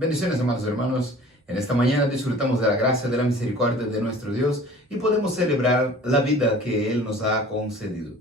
Bendiciones, amados hermanos. En esta mañana disfrutamos de la gracia, de la misericordia de nuestro Dios y podemos celebrar la vida que Él nos ha concedido.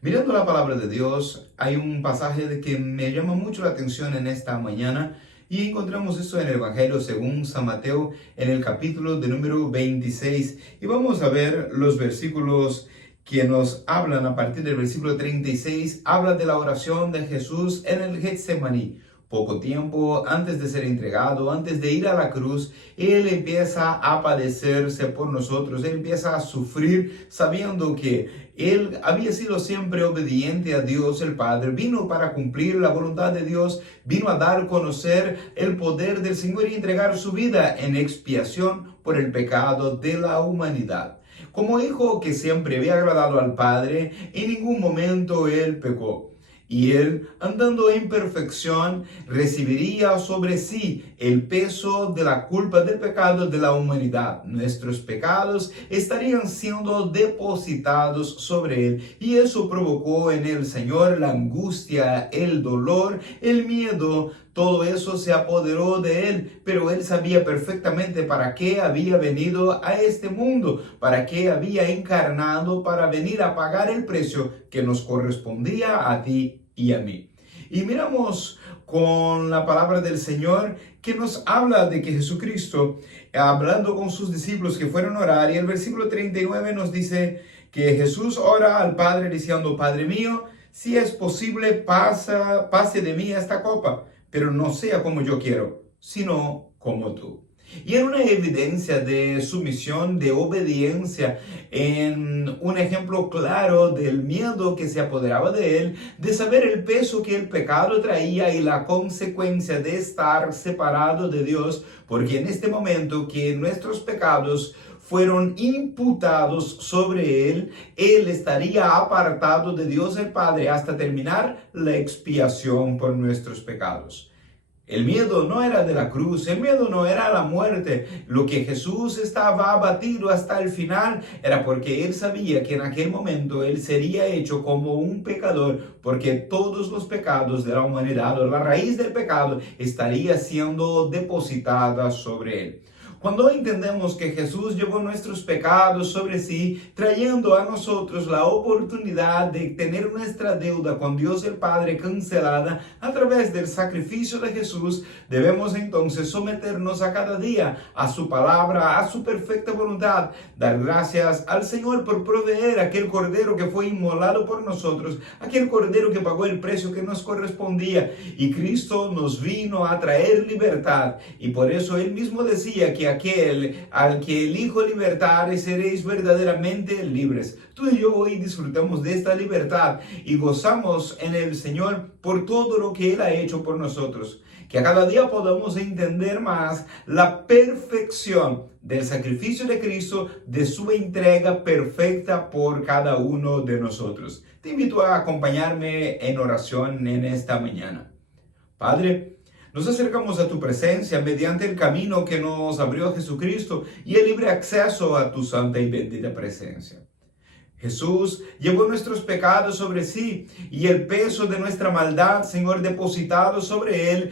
Mirando la palabra de Dios, hay un pasaje de que me llama mucho la atención en esta mañana y encontramos esto en el Evangelio según San Mateo en el capítulo de número 26 y vamos a ver los versículos que nos hablan a partir del versículo 36, habla de la oración de Jesús en el Getsemaní. Poco tiempo antes de ser entregado, antes de ir a la cruz, Él empieza a padecerse por nosotros, Él empieza a sufrir sabiendo que Él había sido siempre obediente a Dios el Padre, vino para cumplir la voluntad de Dios, vino a dar a conocer el poder del Señor y entregar su vida en expiación por el pecado de la humanidad. Como hijo que siempre había agradado al Padre, en ningún momento Él pecó. Y Él, andando en perfección, recibiría sobre sí el peso de la culpa del pecado de la humanidad. Nuestros pecados estarían siendo depositados sobre Él. Y eso provocó en el Señor la angustia, el dolor, el miedo. Todo eso se apoderó de Él, pero Él sabía perfectamente para qué había venido a este mundo, para qué había encarnado, para venir a pagar el precio que nos correspondía a ti y a mí. Y miramos con la palabra del Señor que nos habla de que Jesucristo, hablando con sus discípulos que fueron a orar, y el versículo 39 nos dice que Jesús ora al Padre diciendo: Padre mío, si es posible, pase de mí esta copa, pero no sea como yo quiero, sino como tú. Y en una evidencia de sumisión, de obediencia, en un ejemplo claro del miedo que se apoderaba de él, de saber el peso que el pecado traía y la consecuencia de estar separado de Dios, porque en este momento que nuestros pecados fueron imputados sobre él, él estaría apartado de Dios el Padre hasta terminar la expiación por nuestros pecados. El miedo no era de la cruz, el miedo no era la muerte. Lo que Jesús estaba abatido hasta el final era porque él sabía que en aquel momento él sería hecho como un pecador, porque todos los pecados de la humanidad, o la raíz del pecado, estaría siendo depositada sobre él. Cuando entendemos que Jesús llevó nuestros pecados sobre sí, trayendo a nosotros la oportunidad de tener nuestra deuda con Dios el Padre cancelada a través del sacrificio de Jesús, debemos entonces someternos a cada día a su palabra, a su perfecta voluntad, dar gracias al Señor por proveer aquel cordero que fue inmolado por nosotros, aquel cordero que pagó el precio que nos correspondía, y Cristo nos vino a traer libertad, y por eso Él mismo decía que aquel al que el Hijo libertare seréis verdaderamente libres. Tú y yo hoy disfrutamos de esta libertad y gozamos en el Señor por todo lo que Él ha hecho por nosotros. Que a cada día podamos entender más la perfección del sacrificio de Cristo, de su entrega perfecta por cada uno de nosotros. Te invito a acompañarme en oración en esta mañana. Padre, nos acercamos a tu presencia mediante el camino que nos abrió Jesucristo y el libre acceso a tu santa y bendita presencia. Jesús llevó nuestros pecados sobre sí y el peso de nuestra maldad, Señor, depositado sobre Él,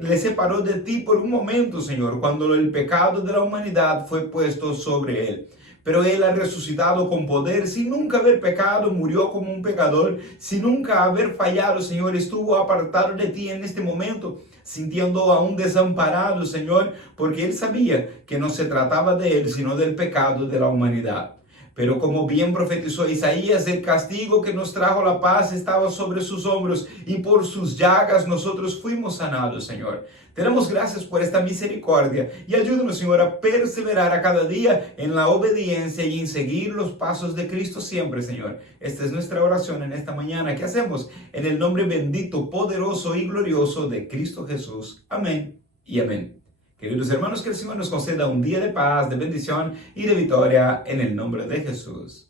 le separó de ti por un momento, Señor, cuando el pecado de la humanidad fue puesto sobre Él. Pero Él ha resucitado con poder, sin nunca haber pecado, murió como un pecador, sin nunca haber fallado, Señor, estuvo apartado de ti en este momento, sintiendo aún desamparado, Señor, porque Él sabía que no se trataba de Él, sino del pecado de la humanidad. Pero como bien profetizó Isaías, el castigo que nos trajo la paz estaba sobre sus hombros y por sus llagas nosotros fuimos sanados, Señor. Te damos gracias por esta misericordia y ayúdanos, Señor, a perseverar a cada día en la obediencia y en seguir los pasos de Cristo siempre, Señor. Esta es nuestra oración en esta mañana que hacemos en el nombre bendito, poderoso y glorioso de Cristo Jesús. Amén y amén. Queridos hermanos, que el Señor nos conceda un día de paz, de bendición y de victoria en el nombre de Jesús.